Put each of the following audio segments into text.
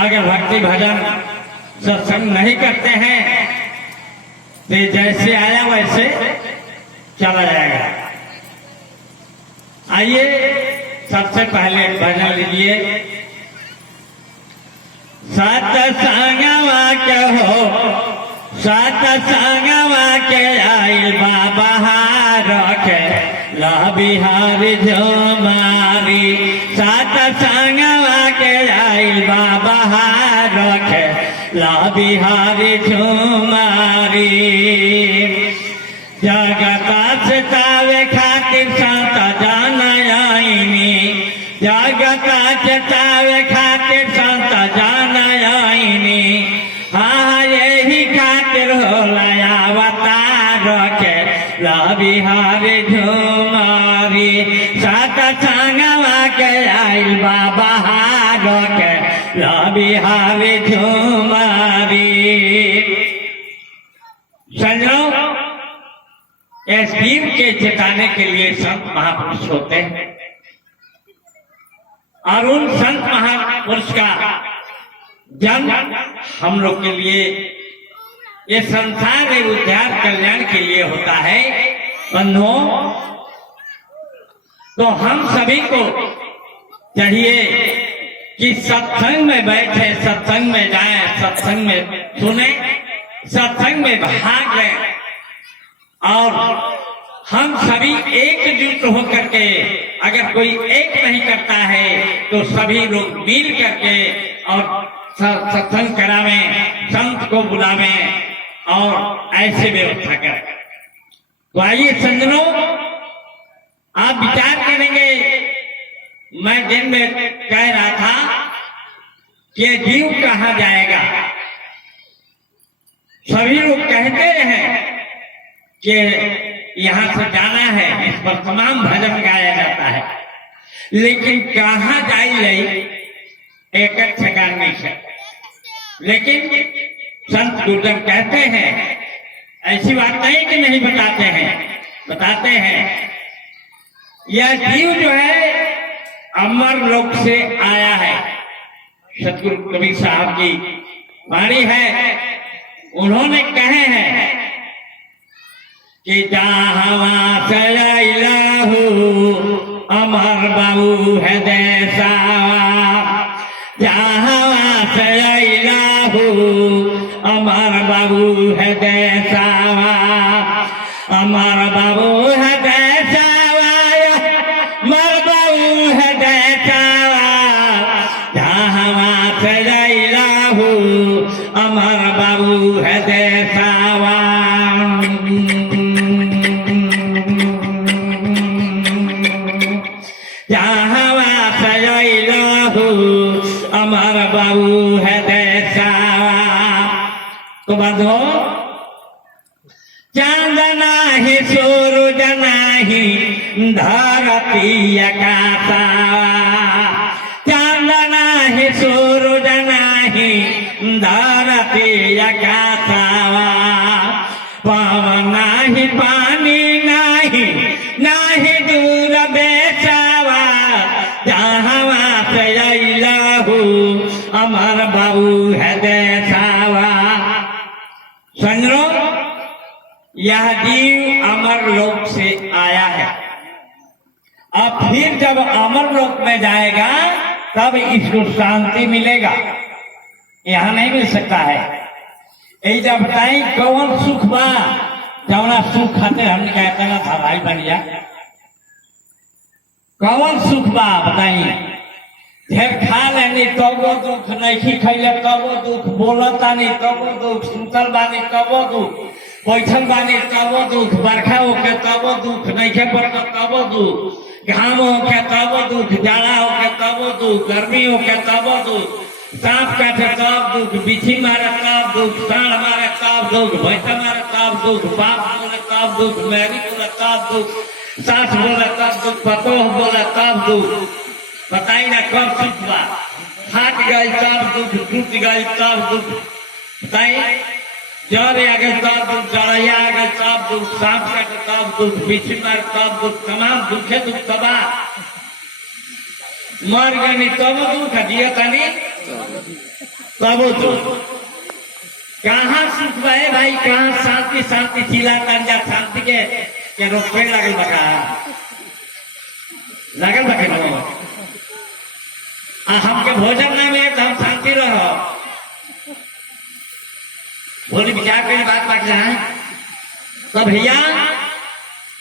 अगर भक्ति भजन सत्संग नहीं करते हैं तो जैसे आया वैसे चला जाएगा। आइए सबसे पहले भजन लीजिए। सत्संगवा के हो सत्संगवा के आइल बाबा रखे ला बिहारी झुमारी। सत्संगवा के आइल बाबा रखे ला बिहारी झुमारी। जगता चतावे खातिर संत जन आईनी। जगता चतावे खातिर संत जन आईनी। हाँ यही खातिर होला अवतार के ला बिहारी झुमारी। सत्संगवा के आइल बाबा के ला बिहारी झुमारी। संजो इस जीव के जिताने के लिए संत महापुरुष होते हैं और उन संत महापुरुष का जन्म हम लोग के लिए ये संसार एवं उद्धार कल्याण के लिए होता है। बंधुओं, तो हम सभी को चाहिए कि सत्संग में बैठे, सत्संग में जाएं, सत्संग में सुने, सत्संग में भाग लें और हम सभी एकजुट होकर के, अगर कोई एक नहीं करता है तो सभी लोग मिल करके और सत्संग करावें, संत को बुलावें और ऐसे व्यवस्था करें। तो आइए सज्जनों, आप विचार करेंगे, मैं दिन में कह रहा था कि जीव कहाँ जाएगा। सभी लोग कहते हैं कि यहाँ से जाना है, इस पर तमाम भजन गाया जाता है, लेकिन कहाँ जाइए एक ठिकाना नहीं है। लेकिन संत गुरुजन कहते हैं, ऐसी बात नहीं कि नहीं बताते हैं, बताते हैं। यह जीव जो है अमर लोक से आया है। सतगुरु कबीर साहब की वाणी है, उन्होंने कहे हैं कि जहाँ से अइलहु अमर बाबू है देसा। जहाँ से अइलहु अमर बाबू है देसा। अमर बाबू है देसा, अमर बाबू है देसा। जहाँ से अइलहु अमर बाबू है देसा। अमर बाबू है देसा। तो बंधो, चांद नाही सूरज नाही धरती आकाशा। चांद नाही सूरज नाही धरती आकाशा। पवन नाही पानी नाही, नाही दूर बेचावा। जहाँ से अइलहु अमर बाबू है देसावा। समझो, यह जीव अमर लोक से आया है। अब फिर जब अमर लोक में जाएगा तब इसको शांति मिलेगा, यहाँ नहीं मिल सकता है। यही जब बताई कौन सुख बा, जवना सुख खाते हमने कहते ना था भाई बनिया। कौन सुख बा बताई? ढेर खा लेनी तबो दुख, नहीं खैले तबो दुख, बोलता नहीं तबो दुख, सुतल बानी तबो दुख, बैठल बानी तबो दुख, बरखा होके तबो दुख, नहीं पड़ता तबो दुख, घाम होके तबो दुख, जाड़ा होके तबो दुख, गर्मी होके तबो दुख, सांप काटे तब दुख, बिछी मारे तब दुख, साढ़ मारे तब दुख, भैंसा मारे तब दुख, बाप बोले तब दुख, मैरी बोले तब दुख, सास बोले तब दुख, पतोह बोले तब दुख। बताई ना कब सुख बा? फाट गई तब दुख, टूट गई तब दुख। बताई, जर आ गए तब दुख, जड़ैया आ गए तब दुख, सांप काटे तब दुख, बिछी मारे तब दुख, तमाम दुखे दुख तबाह। मर गई तब दुख, जिया तनी तब तो कहाँ सुख है भाई, कहाँ शांति शांति चिल्ला जा शांति के रोके लगल बका लगल बके हमके भोजन नहीं मिले तो हम शांति रहो। बोली विचार के बात बात है तो भैया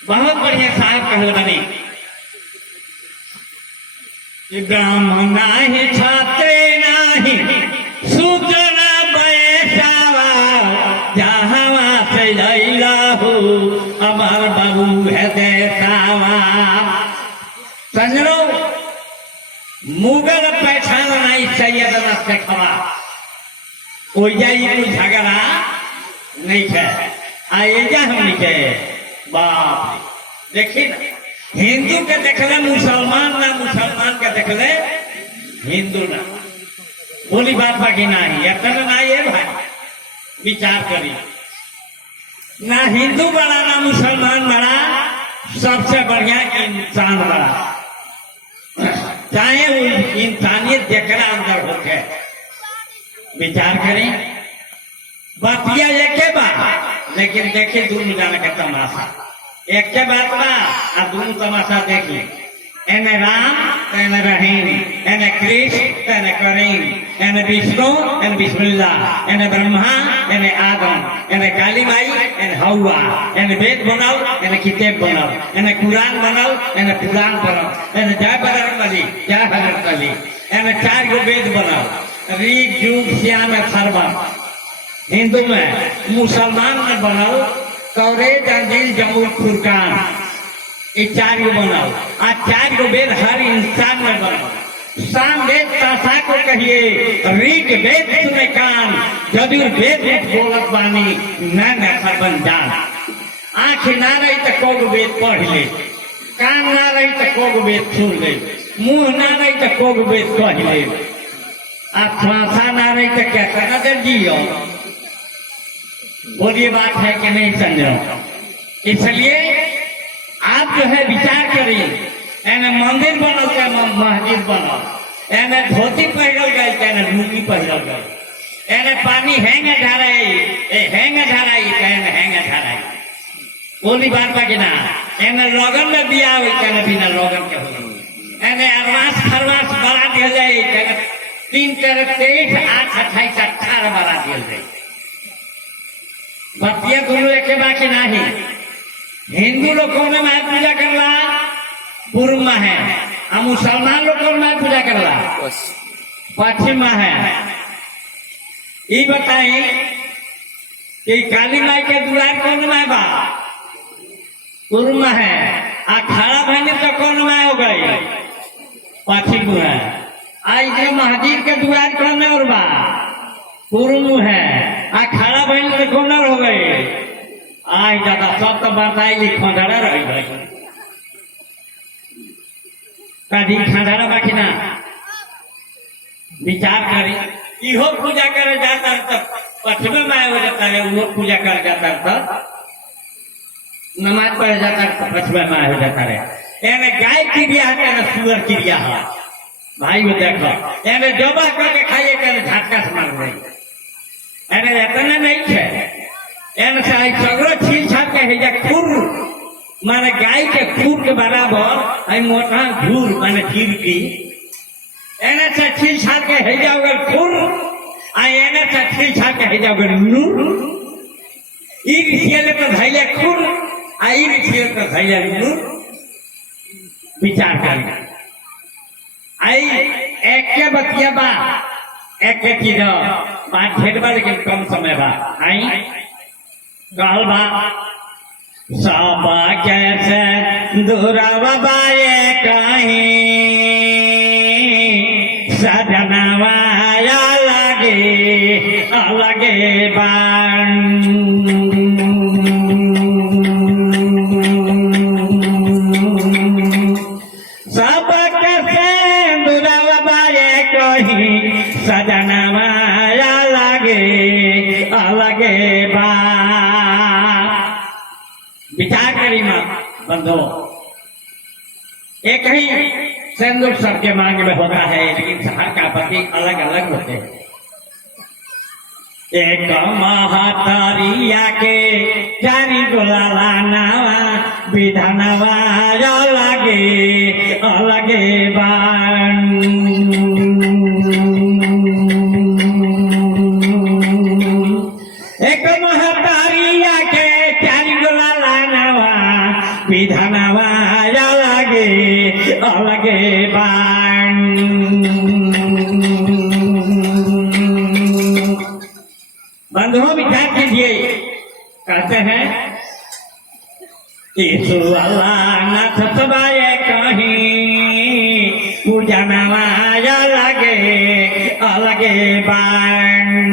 बहुत बढ़िया साहब कहल बनी, ब्राह्मण नाही छात्र नाही शूद्र न बैसावा, जहाँ से लैलहू अमर बाबू है देसावा। समझो मुगल पैठान नहीं सैयद से खवा ओइजाई कोई झगड़ा नहीं है आएजा हम के बाप। देखिए ना हिंदू के देखले मुसलमान ना, मुसलमान के देखले हिंदू ना। बोली बात बाकी नहीं इतना ना ये भाई विचार करी ना, हिंदू बड़ा ना मुसलमान बड़ा, सबसे बढ़िया इंसान बड़ा। चाहे वो इंसानियत जकरा अंदर होके विचार करें बतिया एक बात, लेकिन देखिए दोनों जाने का तमाशा एक के बात बा और दोनों तमाशा देखिए। एने राम एने रहीम, एने कृष्ण एने करीम, एने विष्णु एने बिस्मिल्लाह, एने ब्रह्मा एने आदम, एने काली माई एने हवा, एने वेद बनल एने किताब बनल, एने कुरान बनल एने पुराण बनल, एने जय बजरंग बली जय हजरत अली, एने 4 गो वेद बनल ऋग युग श्याम अथर्वण। हिंदू में मुसलमान में बनल कौरेज अंजील जमूर फुरकान, ये 4 गो बनल आ 4 गो वेद हर इंसान में बनल। साम वेद ताशा को कहिए ऋग वेद सुने कान, जदूर वेद बोलत बानी न खबन जान। आँख ना रही तो कोग वेद पढ़ ले, कान ना रही तो कोग वेद सुन ले, मुंह ना रही तो कोग वेद कह ले, श्वासा ना रही तो क्या करना दे जियो। बोलिए बात है कि नहीं समझो। इसलिए आप जो है विचार करिए, एने मंदिर बनल क्या मस्जिद बनल, एने धोती पहनल गए क्या लुंगी पहनल गए, एने पानी हैंगे ढाराई कहने हैंगे ढाराई। बोली बात बाकी ना, एने लगन में दिया हुई कहने बिना लगन के हो, एने अरवास खरवास बड़ा दिया जाए कहने 3 तरह 23 8 28 18 बड़ा दिया जाए। बतिया दोनों एक बाकी नहीं। हिंदू लोग कौन माय पूजा करला पूर्व में है, और मुसलमान लोग कौन माय पूजा करला पश्चिम में है। ये बताई कि काली माई के दुआर कौन माय बा पूर्व में है, आ खड़ा बहने तो कौन माय हो गई पश्चिम में है। आज के महाजीर के दुआर कौन और बा पूर्व है, आ खड़ा बहने तो कौन हो गई। आज दादा सब तो बताई खंडरा रही भाई कभी खंडरा बाकी ना। विचार करी इहो पूजा करे जाता तो पश्चिम में हो जाता है, वो पूजा कर जाता तो नमाज पढ़ जाता तो पश्चिम में हो जाता है। यानी गाय की क्रिया है ना सुअर की क्रिया है भाई वो देखो, यानी डबा करके खाइए कहने झटका से मार रही है, इतना नहीं है। सगरो छील छाट के है खुर माने गाय के खुर के बराबर आई मोटा झूर माने चीर की एने से छील छाट के है जाओगे खुर आई एने से छील छाट के है जाओगे नूर। ई रिसियले तो धैले खुर आई रिसियले तो धैले नूर। विचार कर आई एक के बतिया बा एक के चीज बात ढेर बा लेकिन कम समय बा। आई कहल बा सब कैसे दूरवा बाए कहीं सजनवा अलगे बान। सब कैसे दूरवा बाए कहीं सजनवा अलगे बान। विचार करी मां बंधो, एक ही सिंदूर सबके मांग में होता है, लेकिन हर का पति अलग अलग होते हैं। एक महतरिया के चारी गोला नावा विधानवा अलगे अलगे बाण एक महतरिया के चारी गोला नावा विधानवा अलगे अलगे बाण बंधुओं विचार कीजिए कहते हैं यीशु अल्लाह नाथ सबाए कहीं पूजा नवाया लगे अलगे बाण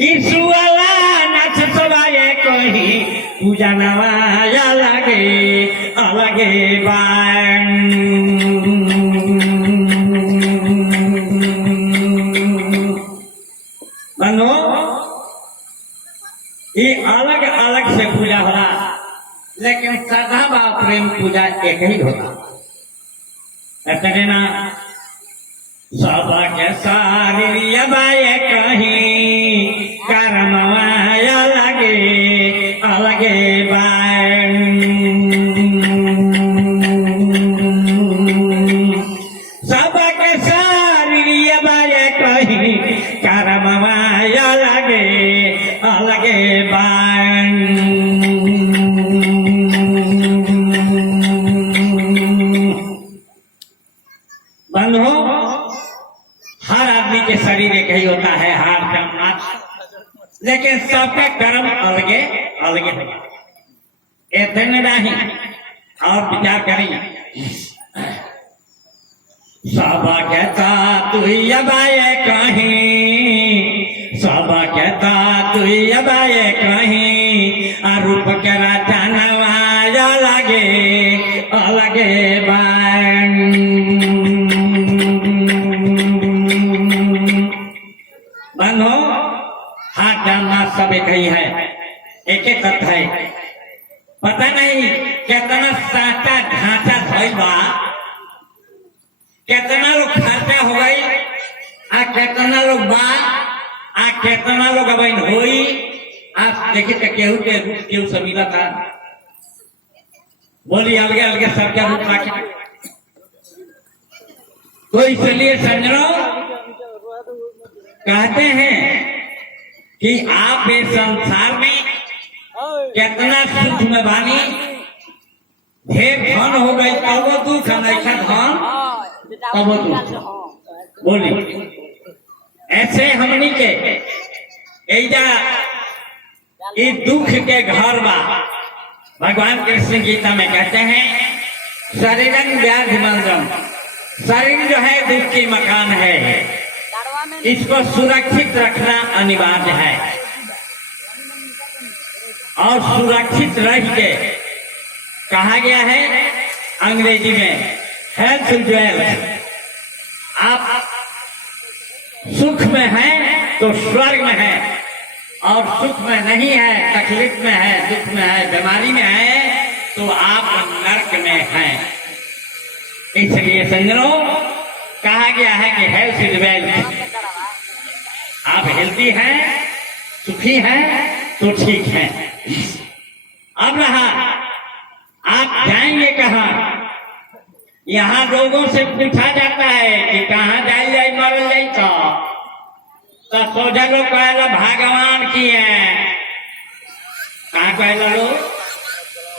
यीशु अल्लाह नाथ सबाए कहीं पूजा नवाया लगे अलगे बाण बनो ये अलग अलग से पूजा होला लेकिन श्रद्धा व प्रेम पूजा एक ही होला ऐसे ना सबके सारी अबाए कहीं कर्मवाया लगे अलगे बाण सबके सारी अबाए कहीं कर्मवाया लगे अलगे बाण बंधो हर आदमी के शरीर एक ही होता है हाथ का हाथ लेकिन सबका कर्म अलगे अलगे इतने नहीं और विचार करें सब कहता तू अबाए कहीं सब कहता तू अबाए कहीं रूप के राजा नवाया लगे अलगे बाण बनो हाथ जानना सब एक ही है एक एक तत्व है पता नहीं कितना साचा ढांचा धोई बा कितना लोग खर्चा हो गई आ कितना लोग बा आ कितना लोग अब होई आज देखे के केहू से मिला था बोली अलगे अलगे सबका रूप रखे तो इसलिए समझो कहते हैं कि आप इस संसार में कितना सुख में बानी ढेर धन हो गई तब दुख ऐसा धन तब दुख बोली ऐसे हमनी के एजा इस दुख के घर बा भगवान कृष्ण गीता में कहते हैं शरीरं व्याधि मंदम शरीर जो है दुख की मकान है इसको सुरक्षित रखना अनिवार्य है और सुरक्षित रह के कहा गया है अंग्रेजी में हेल्थ इज वेल्थ आप सुख में है तो स्वर्ग में है और सुख में नहीं है तकलीफ में है दुख में है बीमारी में है तो आप नरक में हैं इसलिए समझो कहा गया है कि हेल्थ इज वेल्थ आप हेल्थी हैं सुखी हैं तो ठीक है अब रहा आप जाएंगे कहाँ यहाँ लोगों से पूछा जाता है कि कहाँ जाए जाए मर जाए तो सोचा लोग कहला भगवान की है कहाँ कहला लोग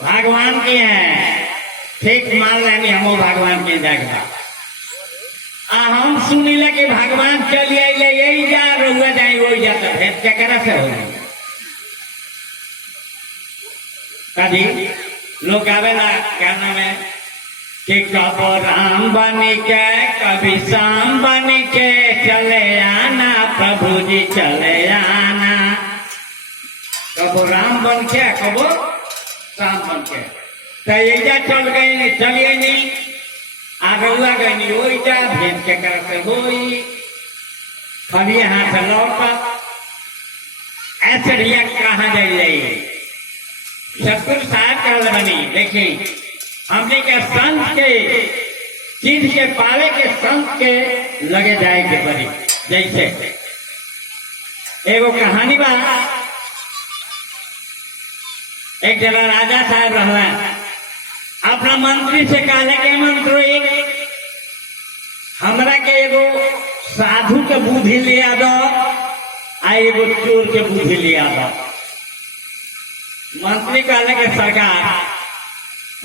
भगवान की है ठीक मान लेंगे हम भगवान की जगह हम सुनी ले कि भगवान चलिए यही जा रुआ जाए वही जाता है क्या से हो कभी लोग आवेला क्या नाम है कि कब राम बन के कभी शाम बन के चले आना प्रभु जी चले आना कब राम बन के कब शाम बन के तो एजा चल गई नहीं चलिए नहीं आगुआ गई नहीं वही जा भेंट के करते होई कभी यहाँ से लौटा ऐसे रिया कहाँ जाइए सतगुरु साहब कल बनी देखिए हमने के संत के चीज के पाले के संत के लगे जाए के परी। जैसे एगो कहानी बा, एक जगह राजा साहब रहला, अपना मंत्री से कहले के मंत्री हमरा के एगो साधु के बुद्धि ले आ दो, आ एगो चोर के बुद्धि ले आ दो। मंत्री कहले के सरकार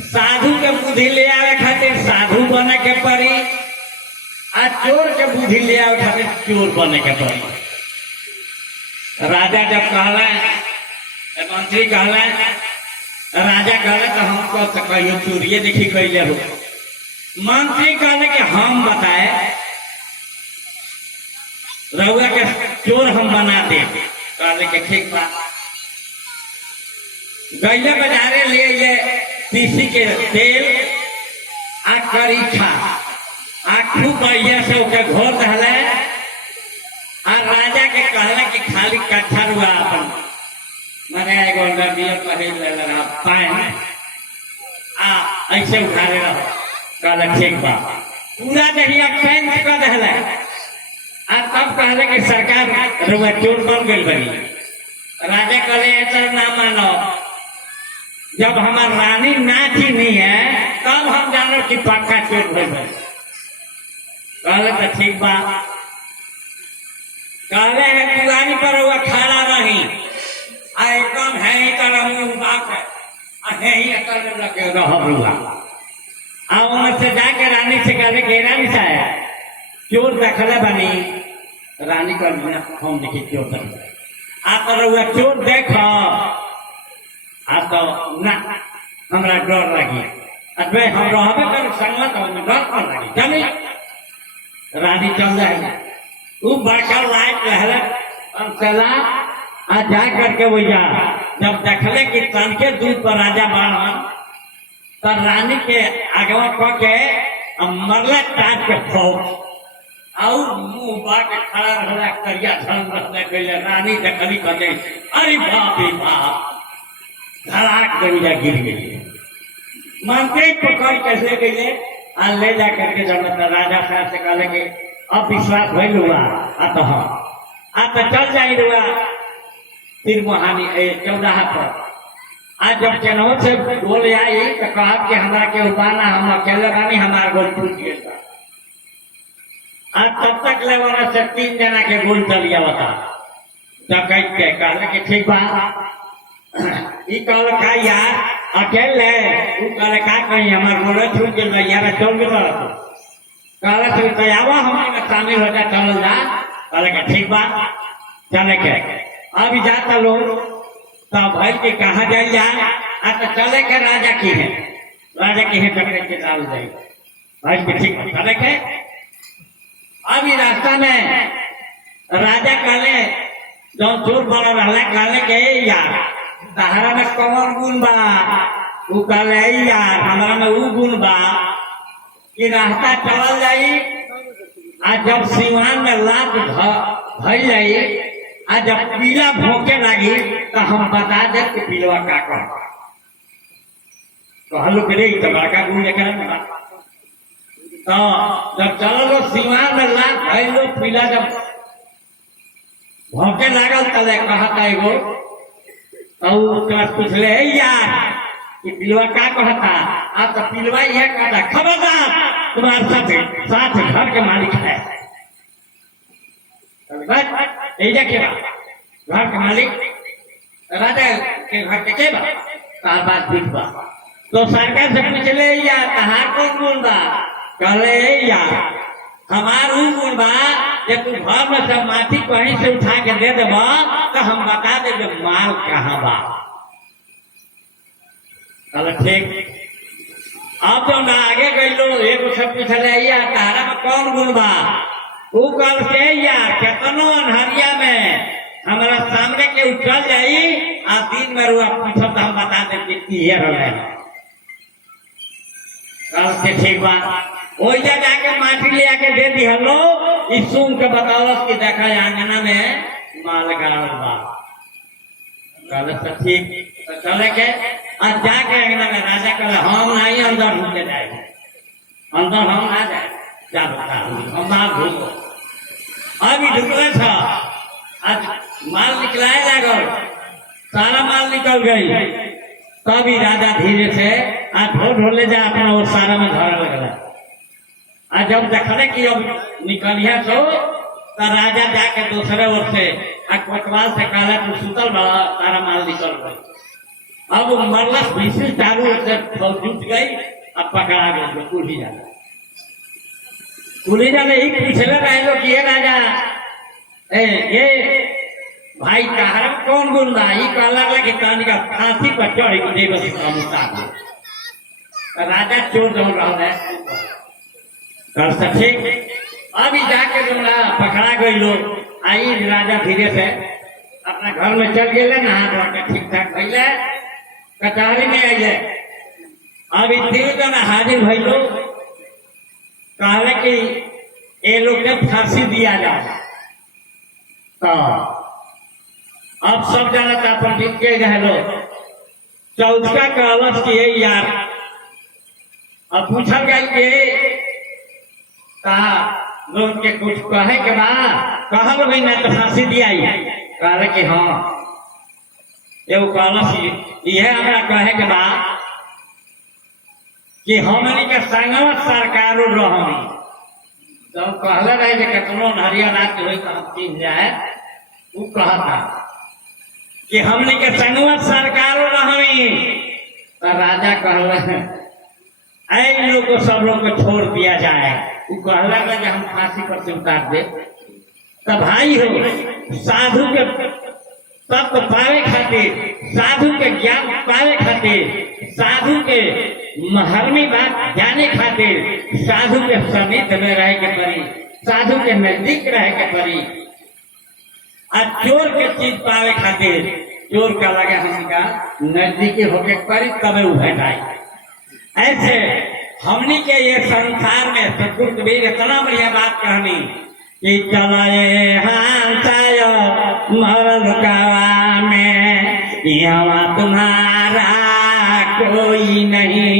साधु के बुद्धि ले आवे खातिर साधु बने के पड़ी, आ चोर के बुद्धि ले आवे खातिर चोर बने के पड़ी। राजा जब कहला, मंत्री कहला, राजा कहले तो हमको तो कहियो चोरिये देखी कैले हो। मंत्री कहले कि हम बताए रउआ के चोर हम बना दे। कहले कि ठीक बा। गैले बाजारे ले अइले तीसी के तेल आ करीछा आ खूब बढ़िया से ओके घोर दहले, आ राजा के कहले कि खाली कट्ठा रुआ अपन मने एगो नदिया पहिल ले रहा पाए आ ऐसे उठारे रहो। कहले ठीक बा। पूरा नहीं पैंट कर दहले, आ तब कहले कि सरकार रुआ चोर बन गई बनी। राजा कहले ऐसा ना मानो, जब हमार रानी ना चीनी है तब हम जानो कि पक्का चोर हो गए। कहले तो ठीक बा। कहले है पुरानी पर हुआ खड़ा रही, आ एकदम है ही तरह मुंह बाप है ही अकल लगे रुआ। आ वहां से जाके रानी से कहले कि रानी साहब चोर देखले बनी। रानी कर हम देखी चोर देख, आ पर हुआ चोर देख आ तो ना हमरा डर लगी, अरे हम रहबे कर संगत में डर कौन लगी चली। रानी चल जाए, वो बड़का लाइट रहले चला आ जा करके वो जा। जब देखले कि तनके दूध पर राजा बाण, तब रानी के आगवा क के मरला टाट के फौज और मुंह बाके खड़ा रहला, करिया झल रहले गइले। रानी देखली कहे अरे बाप रे बाप, धड़ाक गंजा गिर गई। मंत्री पकड़ कैसे गए आ ले जा करके जब राजा साहब से कहले कि अब विश्वास भइल हुआ, आ तो हाँ आ तो चल जाई रुआ फिर मुहानी 14 पर। आज जब चेनौ से बोल आई तो कहा कि हमारा के उपाना हम अकेले बानी, हमारा गोल टूट गया। आज तब तक ले वहां से 3 जना के गोल चल गया बता। जब के कहले कि ठीक बा। ई कहल का यार अकेले तू कहले का कहीं हमार गोल छूट गया यार, चल गया। कहले तू तो आवा हमारे में शामिल हो जा, चल जा। कहले कि ठीक बा चले के। अभी जाता लोग तब भाई के कहा जाए जा, आ तो चले के राजा की है, राजा की है पकड़े के डाल जाए। भाई के ठीक चले के। अभी रास्ता में राजा कहले जो चोर बड़ा रहले, कहले के यार तहरा में कौन गुण बा? वो कहले यार हमारा में वो गुण बा कि रास्ता चल जाई, आ जब सिवान में लात भई जाई, आ जब पीला भोंके लगी तो हम बता दे कि पीलवा का कहलू के रे तो बड़का गुण लेकर तो जब चलो सिवान में लात भई लो पीला जब भोंके लागल तले कहता एगो पूछले यार कि पिलवा का कहता? आप तो पिलवा यह कहता खबरदार तुम्हारे साथ घर के मालिक है। घर के मालिक राजा के घर के बात पूछबा तो सरकार से पूछले यार तहार कौन गुण बा? कहले यार हमार ऊ गुण बा जे तू घर में सब माटी कहीं से उठा के दे देबा तो हम बता दे माल कहाँ बा। कहले ठीक। अब तो ना आगे गई लो एक सब पूछले यार तारा में कौन गुण बा? वो कल से यार केतनो अनहरिया में हमारा सामने के उठल जाई आ दिन में रुआ पूछब तो हम बता दे कि ये रहे। कल से ठीक बा। ओइजा जाके माटी ले आके दे दी हलो, इस सुन के बतावस कि देखा आंगना में माल गाड़ बा। कहले तो ठीक तो चले के आ जाके अंगना में राजा कहले हम नहीं अंदर ढूंढे जाए। अंदर हम आ जाए क्या बता हम बाहर ढूंढो अभी ढुकले था आज माल निकलाए लागल सारा माल निकल गई तभी राजा धीरे से आज ढोल ले जा अपना और सारा में धरा लगला आज जब देखले कि अब निकलिया तो राजा जाके दूसरे ओर से कोतवाल से कहला तू सुतल बड़ा सारा माल निकल गई अब मरलस भीषण चारू ओर से जुट गई अब पकड़ा गई कुली जाने एक पूछले रहे लोग ये राजा ये भाई कहा कौन गुंडा ये कहला कि तानी का फांसी पर चढ़ी को देव राजा चोर दौड़ रहा है कर सके अभी जाके तुमरा पकड़ा गई लोग आई राजा धीरे से अपना घर में चल गए नहा धो के ठीक ठाक भैले कचहरी में आइले अभी तीन जन हाजिर भई लोग कहले कि ये लोग के फांसी दिया जाए तो अब सब जाना था पंडित के गए लोग चौथा कहलस कि यार अब पूछल गया कि कहा लोग के कुछ कहे के बाद कहल भाई ना तो फांसी दिया कहले कि हाँ एगो कहलस यह हमरा कहे के बाद कि हमनी के संगवा सरकारो रहनी जब कहले रहे कि कितनो नरिया रात हो तो हम चीज जाए वो कहता कि हमनी के संगवा सरकारो रहनी तो राजा कहले ऐ लोग को सब लोग को छोड़ दिया जाए वो कहला कि हम फांसी पर से उतार दे तो भाई हो साधु के तत्व पावे खातिर साधु के ज्ञान पावे खातिर साधु के महर्मी बात जाने खातिर साधु के समीप में रह के पड़ी साधु के नजदीक रह के पड़ी और चोर के चीज पावे खातिर चोर का लगे हमका नजदीकी होके पड़ी तबे उभराई ऐसे हमनी के ये संसार में सतगुरु कबीर इतना बढ़िया बात कहनी कि चलाए हांसायो मरल कावा में यहाँ तुम्हारा कोई नहीं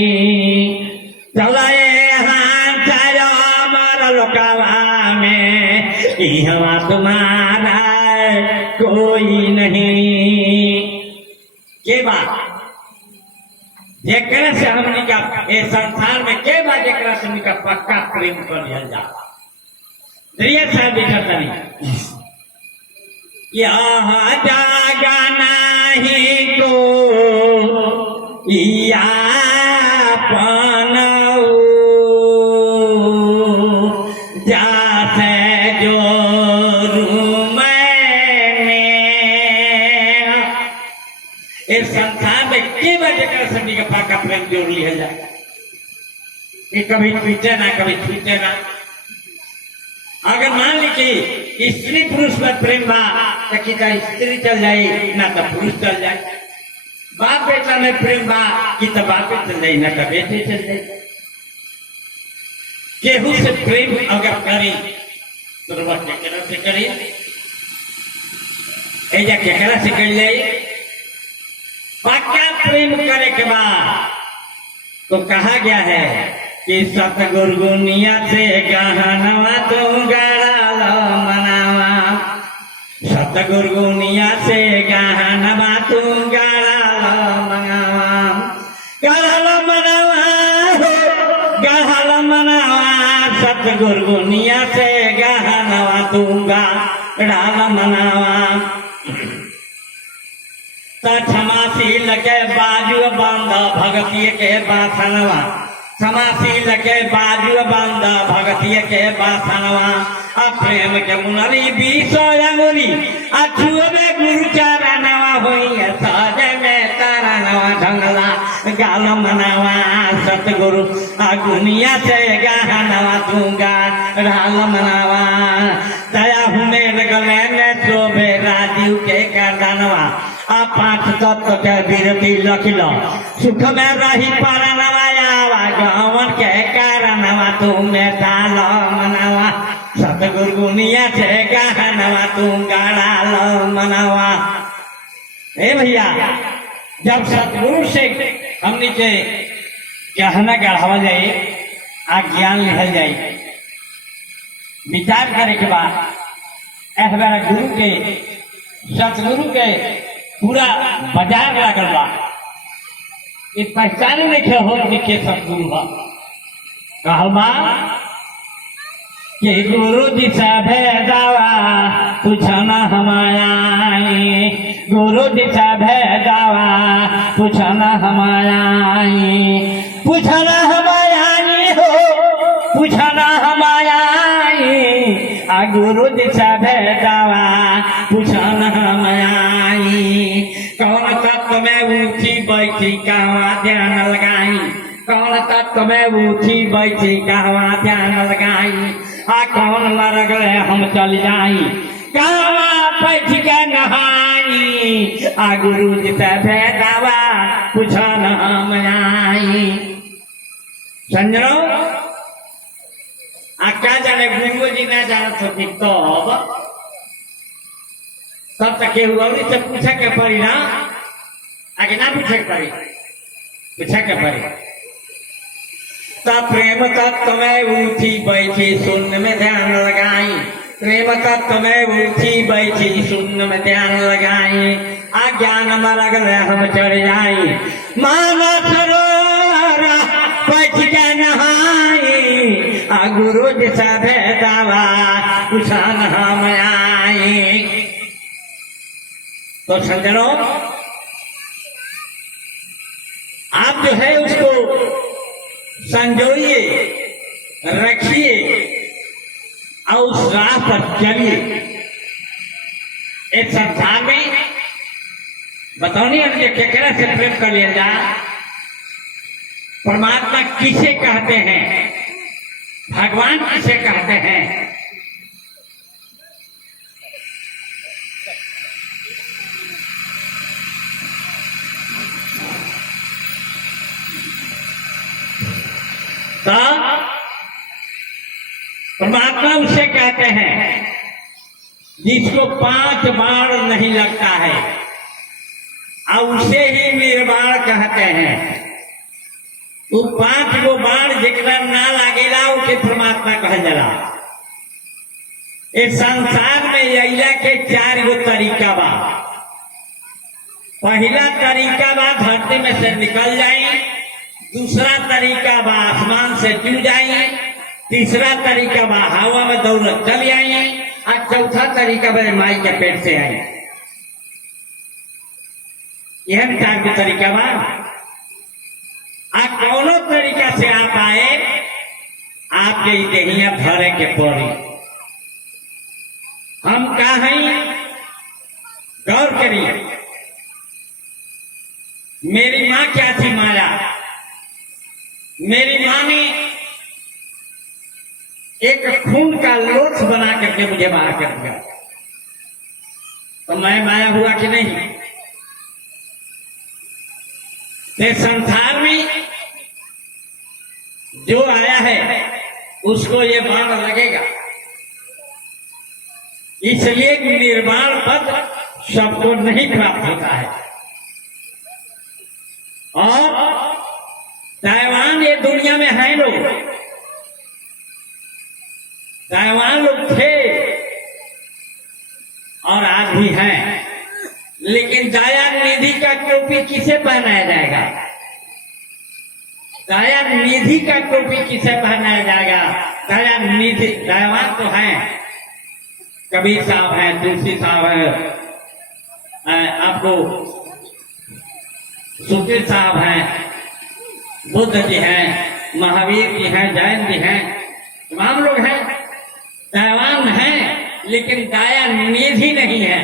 चलाए हांसायो मरल कावा में यहाँ तुम्हारा कोई नहीं के बात जेकरा से हमनी का ये संसार में के बात जेकरा से हमनी का पक्का प्रेम कर लिया जा दरिया साहब देखा तनी यहाँ जागा नहीं को यापन जाते जो रूम इस संसार में के वजह कर सभी का पाका प्रेम जोड़ लिया जाए कि कभी छूटे ना कभी छूटे ना अगर मान लीजिए स्त्री पुरुष में प्रेम बा तो कि स्त्री चल जाए ना तो पुरुष चल जाए बाप बेटा में प्रेम बा कि तो बाप चल जाए ना तो बेटे चल जाए केहू से प्रेम अगर करी तो केकरा से करी ऐजा केकरा से कर जाए पक्का प्रेम करे के बाद तो कहा गया है कि सतगुरुनिया से गहनवा तो गाड़ा मनावा सतगुरुनिया से गहनवा तो गाड़ा मनावा गाड़ा मनावा सतगुरुनिया से गहनवा तो गाड़ा मनावा क्षमाशील के बाजू बंद भगतिय के बासनवा क्षमाशील के बाजू बंद भगतिय के बासनवा प्रेम के मुनरी बीसोरी अछुए गुरु चारणवा होई सहज में तारणवा ढंगला गाल मनावा सतगुरु अगुनिया से गहनवा दूंगा राल मनावा दया हुमेर गले में शोभे राजीव के गर्दनवा पांच तत्व के विरति लखिल सुख में रही परनवा गवन के कारणवा तुम्हें डाल मनावा सतगुरु गुनिया से गहनवा तुम गाड़ाल मनावा। ए भैया जब सतगुरु से हमने के गहना गढ़ावा जाए आ ज्ञान लिखल जाए विचार करे के बाद मेरा गुरु के सतगुरु के पूरा बाजार लागल बा ये पहचान नहीं हो के सतगुरु बा कहमा कि गुरु जी से भेदावा पूछना हमारा गुरु जी से भेदावा पूछना हमारा पूछना हमारा हो पूछना हमारा आ गुरु जी से भेदावा पूछना हमारा कौन तत्व में ऊंची बैठी कहवा ध्यान लगाई कौन तत्व में ऊंची बैठी कहवा ध्यान लगाई आ कौन लरग हम चल जाई कहवा बैठ के नहाई आ गुरु जी से भेदावा पूछन हम आई समझो आ क्या जाने गुरु जी ना जाना तो तब तक केहू से पूछे के पड़ी ना आगे ना पूछे के पड़ी पूछे के पड़ी तब प्रेम तत्व में ऊंची बैठी शून्य में ध्यान लगाई प्रेम तत्व में ऊंची बैठी शून्य में ध्यान लगाई अज्ञान मरग हम चढ़ जाई माना सरोवर बैठ के नहाई आ गुरु जी से भेदावा पूछन हम आई तो समझो आप जो है उसको संजोइए रखिए और उस राह पर चलिए एक संसार में बताओ केकरा से प्रेम कर लिया जा परमात्मा किसे कहते हैं भगवान किसे कहते हैं परमात्मा उसे कहते हैं जिसको 5 बाण नहीं लगता है और उसे ही निर्वाण कहते हैं वो 5 गो बाण जितना ना लागेला उसे परमात्मा कहा जला इस संसार में अइला के 4 गो तरीका बा पहला तरीका बा धरती में से निकल जाए दूसरा तरीका बा आसमान से जुड़ जाए तीसरा तरीका बा हवा में दौड़त चल आए और चौथा तरीका बा माई के पेट से आए यह 4 गो तरीका बा कौनो तरीका से आप आए आपके देहिया भरे के पड़ी हम कहीं गौर करिए मेरी माँ क्या थी माया मेरी माँ ने एक खून का लोथ बना करके मुझे बाहर कर दिया तो मैं माया हुआ कि नहीं इस संसार में जो आया है उसको ये बाण लगेगा इसलिए निर्वाण पद सबको नहीं प्राप्त होता है और ताइवान ये दुनिया में है लोग ताइवान लोग थे और आज भी हैं लेकिन दया निधि का टोपी किसे पहनाया जाएगा दया निधि का टोपी किसे पहनाया जाएगा दया निधि ताइवान तो है कबीर साहब हैं तुलसी साहब है आपको सुखदेव साहब हैं बुद्ध जी हैं महावीर जी हैं जैन जी हैं तमाम लोग हैं ताइवान है लेकिन दया निधि नहीं है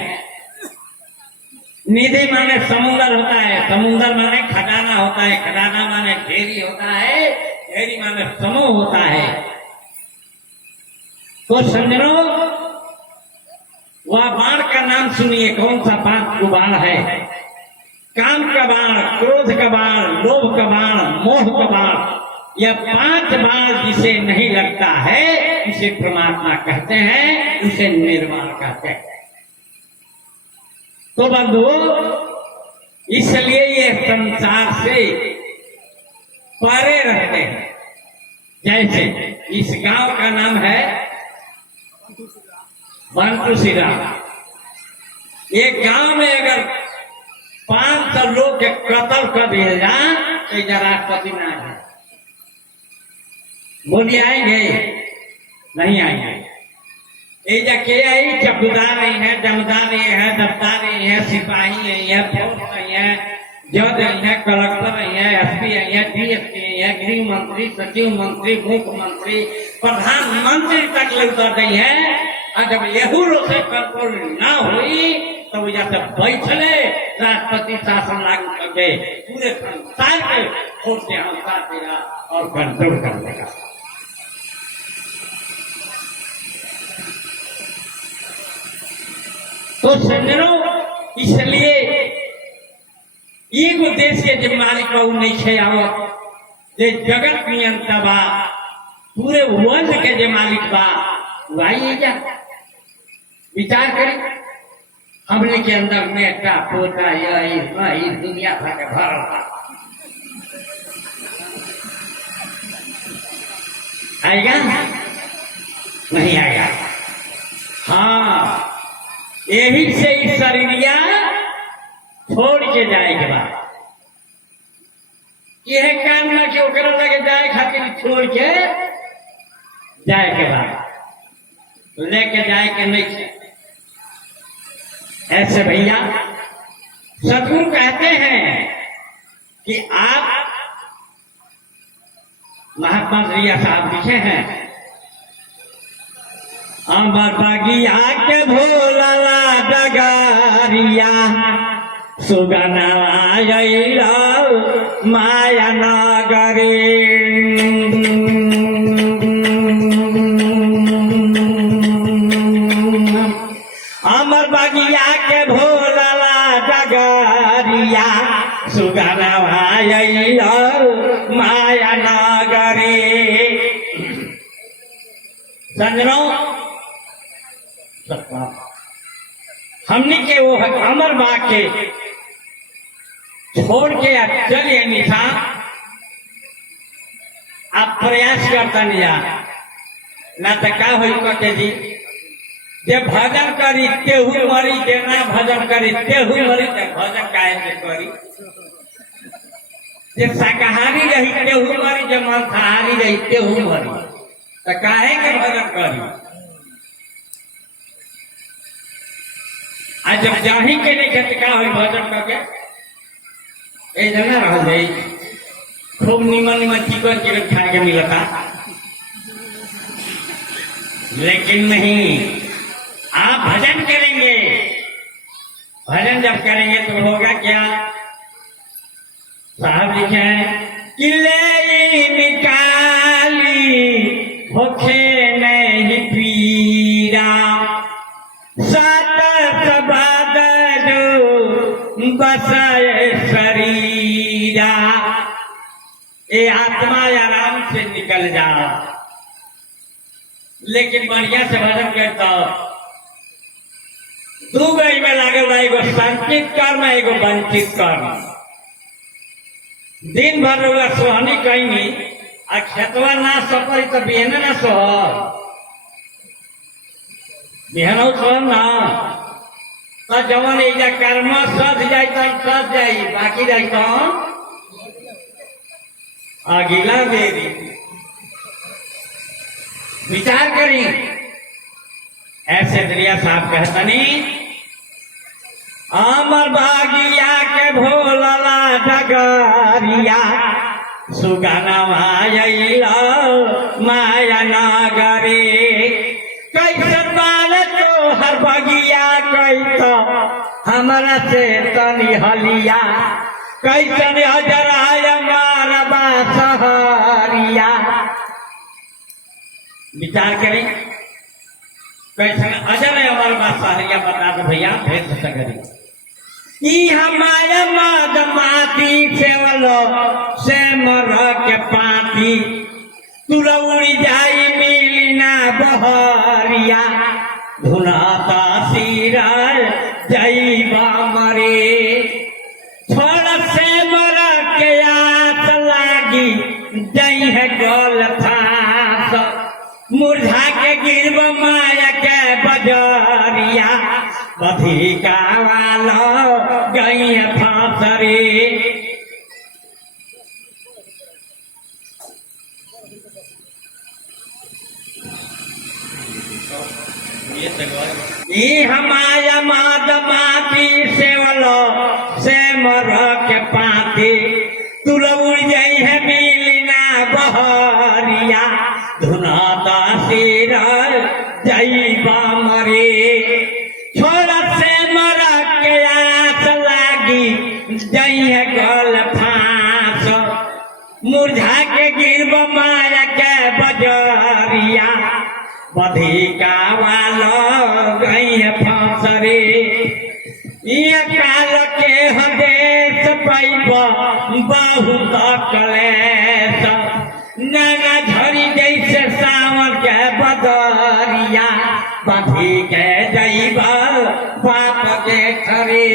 निधि माने समुद्र होता है समुद्र माने खजाना होता है खजाना माने ढेरी होता है ढेरी माने समूह होता है तो समझो वह बाण का नाम सुनिए कौन सा 5 गो बाण है काम का बाण क्रोध का बाण लोभ का बाण मोह का बाण यह 5 बाण जिसे नहीं लगता है उसे परमात्मा कहते हैं उसे निर्वाण कहते हैं तो बंधु इसलिए ये संसार से परे रहते हैं जैसे इस गांव का नाम है बंटू सिरा। एक गांव में अगर 500 लोग के कत्ल कर दिए जाए तो इधर राष्ट्रपति ना है, मोदी आएंगे नहीं आएंगे। ये के आई चौकीदार नहीं है, जमदार नहीं है, दफ्तार नहीं है, सिपाही नहीं है, फौज नहीं है, जज नहीं है, कलेक्टर नहीं है, एसपी नहीं है, डीएसपी नहीं है, गृह मंत्री, सचिव मंत्री, मुख्यमंत्री, प्रधानमंत्री तक ले उतर गई है। और जब यहू से कंट्रोल ना हुई तो वजह से बैठले राष्ट्रपति शासन लागू करके पूरे संसार के खोज से हंसा देगा और कंट्रोल कर देगा। तो समझो, इसलिए एगो देश के जो मालिक बा नहीं है आवत, जे जगत नियंता बा, पूरे वर्ल्ड के जो मालिक बा वही क्या विचार करें। हमने के अंदर नेता पोता यही दुनिया भर के भर आएगा नहीं आएगा। हाँ, यही से इस शरीरिया छोड़ के जाए के बाद यह काम ना कि ओकरा लगे जाए खातिर छोड़ के जाए के बाद लेके जाए के नहीं। ऐसे भैया सदगुरु कहते हैं कि आप महात्मा श्रीया साहब लिखे हैं, अमर बगिया के भोला डगारिया सुगनवा माया नगरी। अमर बगिया के भोला डगारिया सुगनवा माया नगरी। समझो, हमने के वो अमर बाग के छोड़ के अब चलिए निशा, आप प्रयास करता नहीं जा ना तो क्या हो के जी जे भजन करी तेहू मरी, जे ना भजन करी तेहू मरी। भजन काहे से करी? जे शाकाहारी रही तेहू मरी, जे मांसाहारी रही तेहू मरी, तो काहे के भजन करी? आज जब जाही के नहीं कहते क्या हो भजन करके ए जना रह गई, खूब निमन निमन चिकन चिकन खा के मिलता, लेकिन नहीं। आप भजन करेंगे, भजन जब करेंगे तो होगा क्या? साहब लिखे हैं, किले निकाली होखे नहीं पीरा, सात सबाद जो बसाए शरीरा। ये आत्मा आराम से निकल जा, लेकिन बढ़िया से भजन करता। दू गई में लागल बा, एगो संचित कर्म, एगो वंचित कर्म। दिन भर लोग सोहनी कहीं आ खेतवा ना सपरी तो बिहने ना सोह, बिहनो सोह ना तो जवन एजा कर्म सज जाए तो सज जाई, बाकी जाए तो अगला बेरी। विचार करी। ऐसे दरिया साहब कहतनी, अमर बागिया के भोला डगारिया सुगनवा माया नगरी। कैसे बाल तो हर बगिया कैसा हमारा से तनी हलिया, कैसन अजराय मारबा सहरिया। विचार करें, कैसे अजर है हमारे पास सहरिया, बता दो भैया भेद करें। हमारे मद माती सेवलो से मर के पाती, तुला उड़ी जाई मिली ना बहरिया, धुनाता सिरा जईबा मरे। छोड़ से मर के आस लागी जई है गल था, मुरझा के गिरब माया के बजरिया बधिका वालो गई फांसरे। हमाया माद माती सेवलो से मर के पाती तुल उड़ जाई है मिलना बहरिया धुना सिर जईबा मरे। छोड़ से मर के आस लागी जई है गल फांस मुरझा के गिरब माया के बजरिया बधिका वालो गई फांसरे। ये काल के हदेश पैब बहुत कलेश नाना झड़ी जैसे सावन के बदरिया बधी के जईबा पाप के खरे।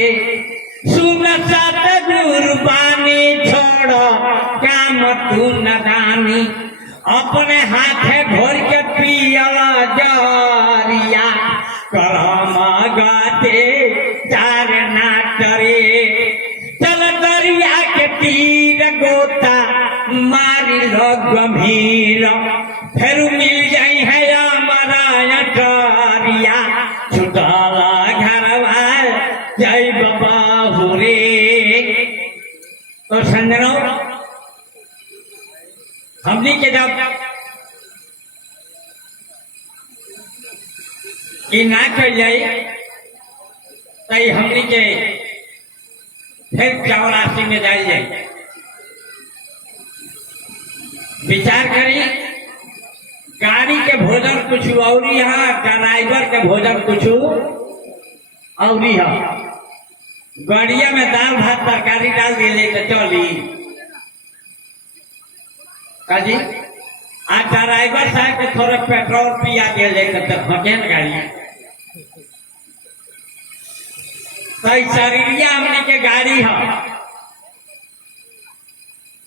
सुन सत गुरबानी छोड़ो काम तू नदानी अपने हाथे घोर के पियला जरिया करम गाते चार नाटरे। चल दरिया के तीर गोता मारी लो गंभीर फिर मिल जाई है हमारा डरिया छुटाला घरवा जय बाबू रे। तो संजनो हमनी के जब कि ना कर जाए तई हमनी के फिर 84 में जाइए विचार करी। गाड़ी के भोजन कुछ और यहाँ ड्राइवर के भोजन कुछ और यहाँ गाड़िया में दाल भात तरकारी डाल दिए तो चली काजी आज ड्राइवर साहब को थोड़ा पेट्रोल पिया दिया जाए तो हटे न गाड़ी तो शरीरिया हमने के गाड़ी है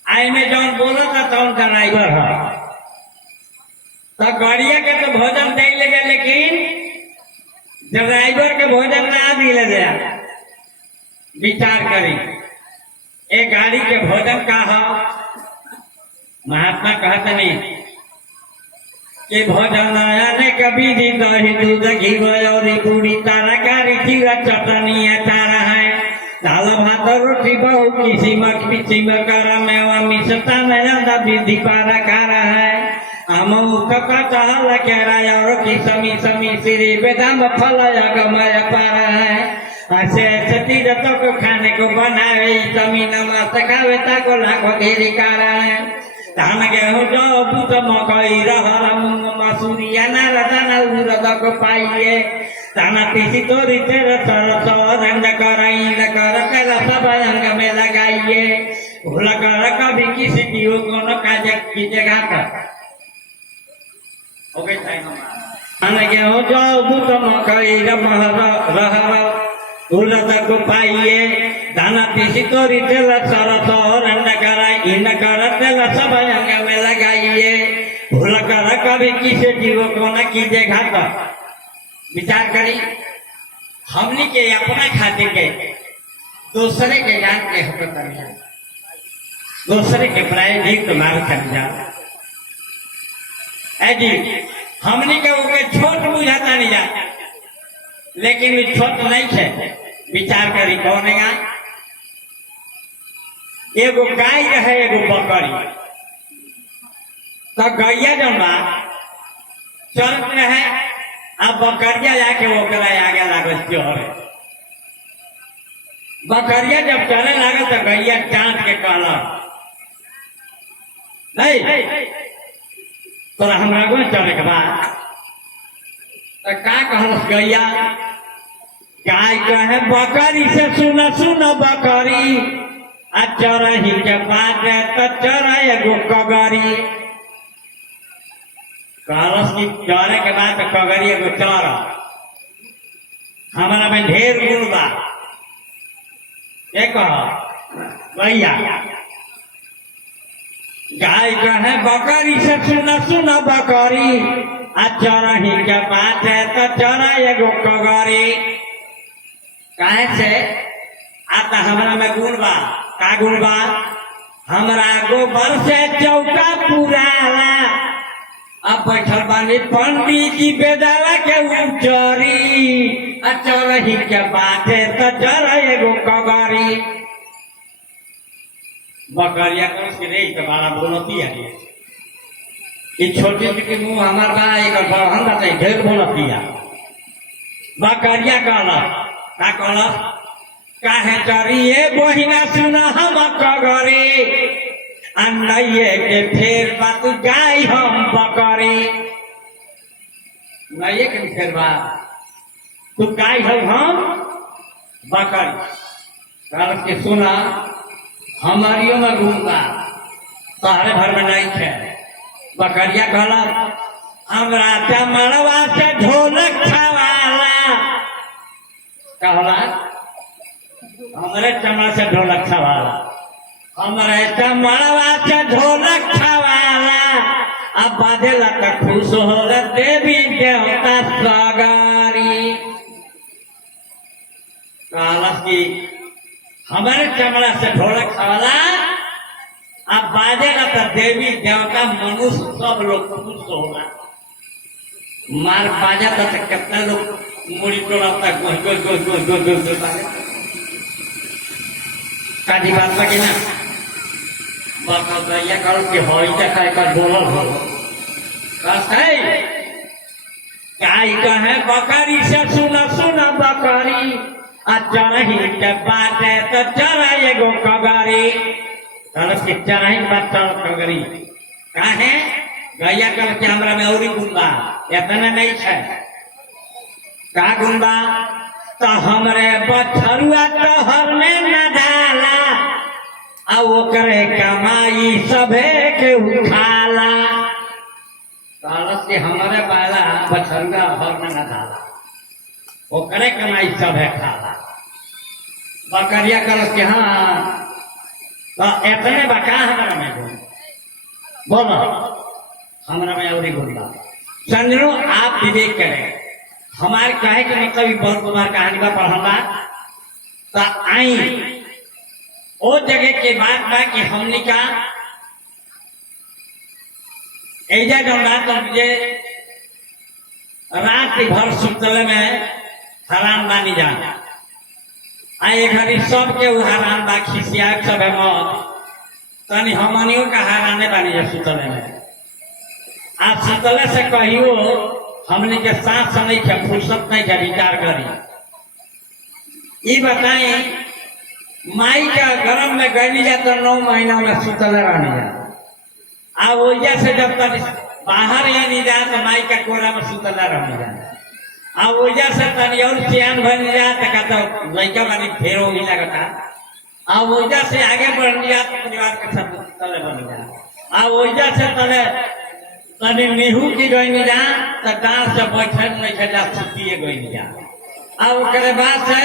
आई में जौन बोला था तौन ड्राइवर है तो गाड़िया के तो भोजन दे लगे लेकिन ड्राइवर के भोजन ना दिले गया। विचार करी एक गाड़ी के भोजन का है महात्मा कहते नहीं कि भोजन ने कभी भी दही दूध घी और पूरी तारा कारी खीरा चटनी अचार है दाल भात रोटी बहु किसी किसी कर मेवा मिश्रता नया विधि पारा खारा है आम कटहल केरा और किसमी समी श्री बेदाम फल गमय पारा है ऐसे तीरथों को खाने को बनावे जमीन मत खावे ताको लाखों देरी कारा है धान गेहूं जो दूध मकई रहर मूंग मसूरी अनार दाना उड़द को पाइए दाना तीसी तोरी तेरे सरस रंग कराई न कर पहला सब अंग में लगाइए भूल कर कभी किसी दियो को न काज कीजिएगा ओके धान गेहूं जो दूध मकई रहर उड़द को पाइए दाना तीसी तोरी तेरे सरस रंग कराई न कर पहला सब अंग में लगाइए भूल कर कभी किसी जीव को न कीजिए घात। विचार करी हमने के अपना खातिर के दूसरे के जान के हक कर जा दूसरे के प्रायोजिक मार कर जा ऐजी हमने के ओके छोट बुझाता नहीं जा लेकिन भी छोट नहीं है। विचार करी कौन है एगो गाय रहे एगो बकरी तो गैया जब चल रहे अब बकरिया जाके ओकरा आगे लागल जोर बकरिया जब चले लगे तो गैया चांद के कहला नहीं तोरा हमरा को चले के बाद तो का कहलस गैया गाय कहे बकरी से सुन सुन बकरी आ चरही के बाद तो चरा एगो कगरी कहलस की चरे के बाद तो कगरी एगो चर हमारा में ढेर गुण बा एक भैया गाय कहे बकरी से सुन सुन बकरी चरही के बात है तो चरा एगो कगरी काहे से आता हमरा में गुण बा का गुण बा हमरा गोबर से चौका पुराला अब बैठल बानी पंडित जी बेदावा के उचरी चरही के बात है तो चरा एगो कगरी बकरिया को उसके रे तो बड़ा बोलती है ये छोटी छोटी मुंह हमार बा एक बढ़न बात है ढेर बोलती है बकरिया कहला का कहला काहे चरिए बहिना सुना हम कगरे अन्नइए के फेर बात गाय हम बकरे नइए के फेर बात तू गाय हम बकरी कहल के सुना हमारियों में घूमता तहरे भर में नहीं है बकरिया कहला हमरा चमड़वा से ढोलक छवाला कहला हमरे चमड़ा से ढोलक छवाला हमरे चमड़वा से ढोलक छवाला अब बाधेला तो खुश होगा देवी देवता सगारी कहला की हमारे चमड़ा से ढोलक छवाला अब बाजेगा तो देवी देवता मनुष्य सब लोग खुश होगा मार बाजा तो कितने लोग मुड़ी तोड़ता काजी बात लगी ना बकरिया करो कि हई का कर बोलल हो काई कहे बकरी से सुना सुना बकरी चरही के बात है तो चरा एगो कगरी के चरही बात कगरी काहे गैया कल के हमरा में औरी गुंबा इतना नहीं है का गुंबा तो हमरे बछरुआ तोहर में न डाला आ ओकरे कमाई सभे के उठाला कहलस के हमारे बाला बछरुआ हर में न डाला ओकरे कमाई सभे खाला बकरिया कहलस के हाँ तो इतने बका हमारा में गुण बोलो हमारा में और गुंडा चंद्रो आप विवेक करें हमारे कहे के मतलब बहुत कुमार कहानी का पढ़ा तो आई वो जगह के बाद बा कि हमने का ऐजा जौना तो मुझे रात भर सुतले में हराम बानी जाना आए घड़ी सबके हराम बा खिसिया सब है मौत तनी हमनियों का हराने बानी जा सुतले में आप सुतले से कहियो हमने के साथ समय के फुर्सत नहीं का विचार करी ये बताए माई का गरम में गई जा तो 9 महीना में सुतले रहनी जा आ वजह से जब तक बाहर या नहीं जा तो माई का कोरा में सुतला रहनी जा आ वजह से तनी और सियान बन जा तो लड़का बनी फेरो ही लगता आ वजह से आगे बढ़ जा तो परिवार के सब तले बन जा आ वजह से तले तनी निहू की गई जा तो डांस से बैठे नहीं जा छुट्टिए गई जा आ उसके बाद से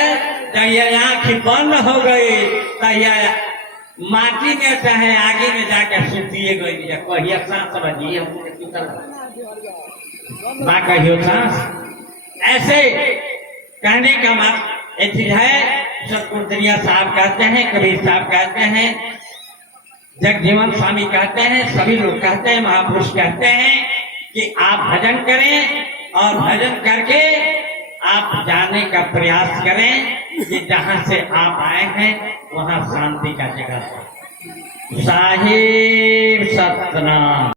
जब ये आँख बंद हो गई तो ये माटी में चाहे आगे में जाके सुतिए गई जा कहिए सांस बजिए बा कहियो सांस ऐसे कहने का मत एक चीज है सतपुरिया साहब कहते हैं कबीर साहब कहते हैं जगजीवन स्वामी कहते हैं सभी लोग कहते हैं महापुरुष कहते हैं कि आप भजन करें और भजन करके आप जाने का प्रयास करें कि जहां से आप आए हैं वहां शांति का जगह है। साहिब सतनाम।